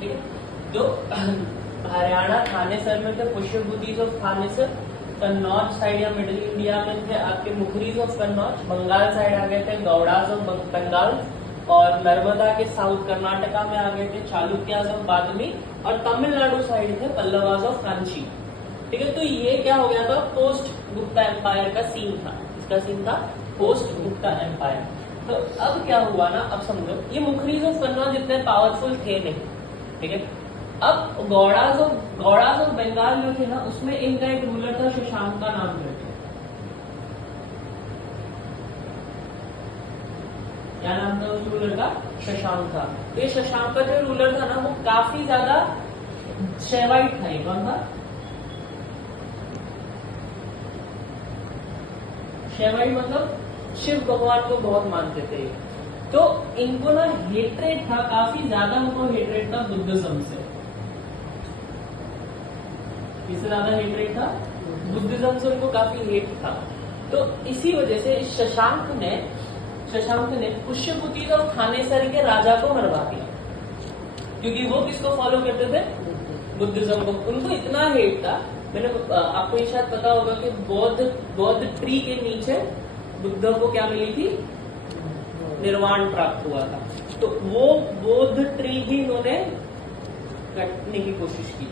ठीक है। तो हरियाणा थानेसर में थे पुष्यभूतिज ऑफ थानेसर, कन्नौज साइड या मिडिल इंडिया में थे आपके मुखरीज ऑफ कन्नौज, बंगाल साइड आ गए थे गौड़ाज ऑफ बंगाल, और नर्मदा के साउथ कर्नाटका में आ गए थे चालुक्याज ऑफ बादमी, और तमिलनाडु साइड थे पल्लवाज ऑफ कांची। ठीक है, तो ये क्या हो गया था, पोस्ट गुप्ता एम्पायर का सीन था। इसका सीन था पोस्ट गुप्ता एम्पायर। तो अब क्या हुआ ना, अब समझो ये मुखरीज ऑफ कन्नौज इतने पावरफुल थे नहीं, ठीक है। अब गौड़ाज ऑफ बंगाल जो थे ना, उसमें इनका एक रूलर था शशांक का नाम रखे। क्या नाम था उस रूलर का? शशांक था। तो ये शशांक का जो रूलर था ना, वो काफी ज्यादा शैवाइट था। ये कौन था? शैवाइट मतलब शिव भगवान को बहुत मानते थे। तो इनको ना हेट्रेट था, काफी ज्यादा उनको हेट्रेट था बुद्धिज्म से। इससे ज्यादा हेट्रेट था बुद्धिज्म से, उनको काफी हेट था। तो इसी वजह से शशांक ने पुष्यभूतिज ऑफ थानेसर के राजा को मरवा दिया, क्योंकि वो किसको फॉलो करते थे? बुद्धिज्म को। उनको इतना हेट था, मैंने आपको ये शायद पता होगा कि बौद्ध ट्री के नीचे बुद्ध को क्या मिली थी? निर्वाण प्राप्त हुआ था। तो वो बौद्ध ट्री भी इन्होंने कटने की कोशिश की।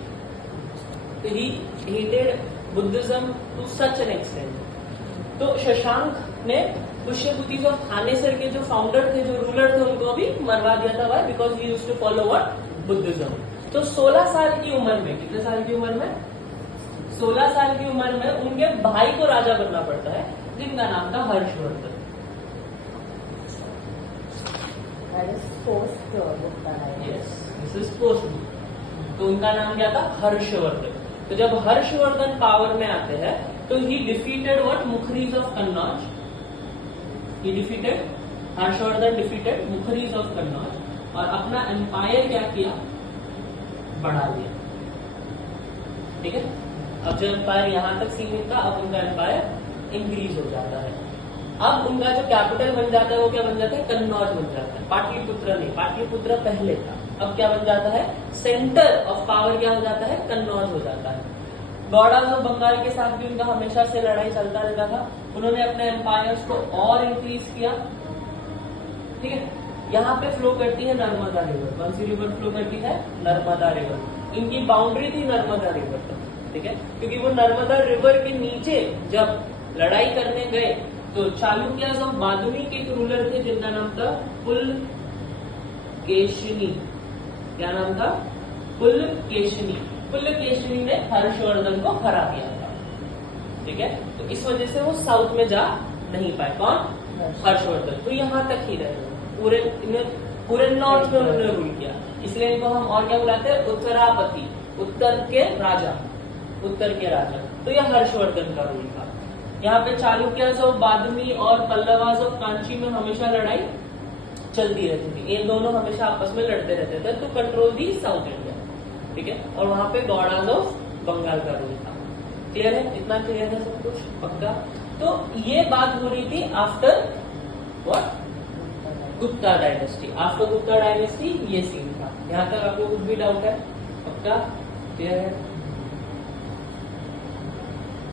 तो he hated Buddhism to such an extent. तो शशांक ने पुष्यभूतिज ऑफ थानेसर के जो फाउंडर थे, जो रूलर थे, उनको भी मरवा दिया था। Why? Because he used to follow what? Buddhism. तो 16 साल की उम्र में, कितने साल की उम्र में? 16 साल की उम्र में उनके भाई को राजा बनना पड़ता है, जिनका नाम था हर्षवर्धन। तो उनका नाम क्या था? हर्षवर्धन। तो जब हर्षवर्धन पावर में आते हैं, तो he defeated what? Maukharis of Kannauj. He defeated, Harshavardhan defeated Maukharis of Kannauj, और अपना एम्पायर क्या किया? बढ़ा दिया। ठीक है। अब जो एम्पायर यहां तक सीमित था, अब उनका एम्पायर इंक्रीज हो जाता है। अब उनका जो कैपिटल बन जाता है, वो क्या बन जाता है? कन्नौज बन जाता है। पाटलिपुत्र नहीं, पाटलिपुत्र पहले था। अब क्या बन जाता है? सेंटर ऑफ पावर क्या हो जाता है? कन्नौज हो जाता है। गौड़ाज ऑफ बंगाल के साथ भी उनका हमेशा से लड़ाई चलता रहता था। उन्होंने अपने एम्पायर्स को और इंक्रीज किया। ठीक है। यहाँ पे फ्लो करती है नर्मदा रिवर। कौन सी रिवर फ्लो करती है? नर्मदा रिवर। इनकी बाउंड्री थी नर्मदा रिवर तक। ठीक है, क्योंकि वो नर्मदा रिवर के नीचे जब लड़ाई करने गए, तो चालुक्याज ऑफ बादमी के एक रूलर थे, जिनका नाम था पुलकेशिनी। क्या नाम था? पुलकेशिनी। पुलकेशिनी ने हर्षवर्धन को हरा दिया था। ठीक है, तो इस वजह से वो साउथ में जा नहीं पाए। कौन? हर्षवर्धन। तो यहाँ तक ही रहे, पूरे नॉर्थ में उन्होंने रूल किया। इसलिए इनको हम और क्या बुलाते हैं? उत्तरापति, उत्तर के राजा। तो यह हर्षवर्धन का रूल था। यहाँ पे चालुक्याज ऑफ बादमी और पल्लवाज ऑफ कांची में हमेशा लड़ाई चलती रहती थी। ये दोनों हमेशा आपस में लड़ते रहते थे to control the South India. ठीक है, और वहां पे गौड़ाज ऑफ बंगाल का रूल था। क्लियर है? इतना क्लियर है सब कुछ? पक्का? तो ये बात हो रही थी after what? Gupta dynasty. After Gupta dynasty ये सीन था। यहाँ तक आपको कुछ भी डाउट है? पक्का? क्लियर है?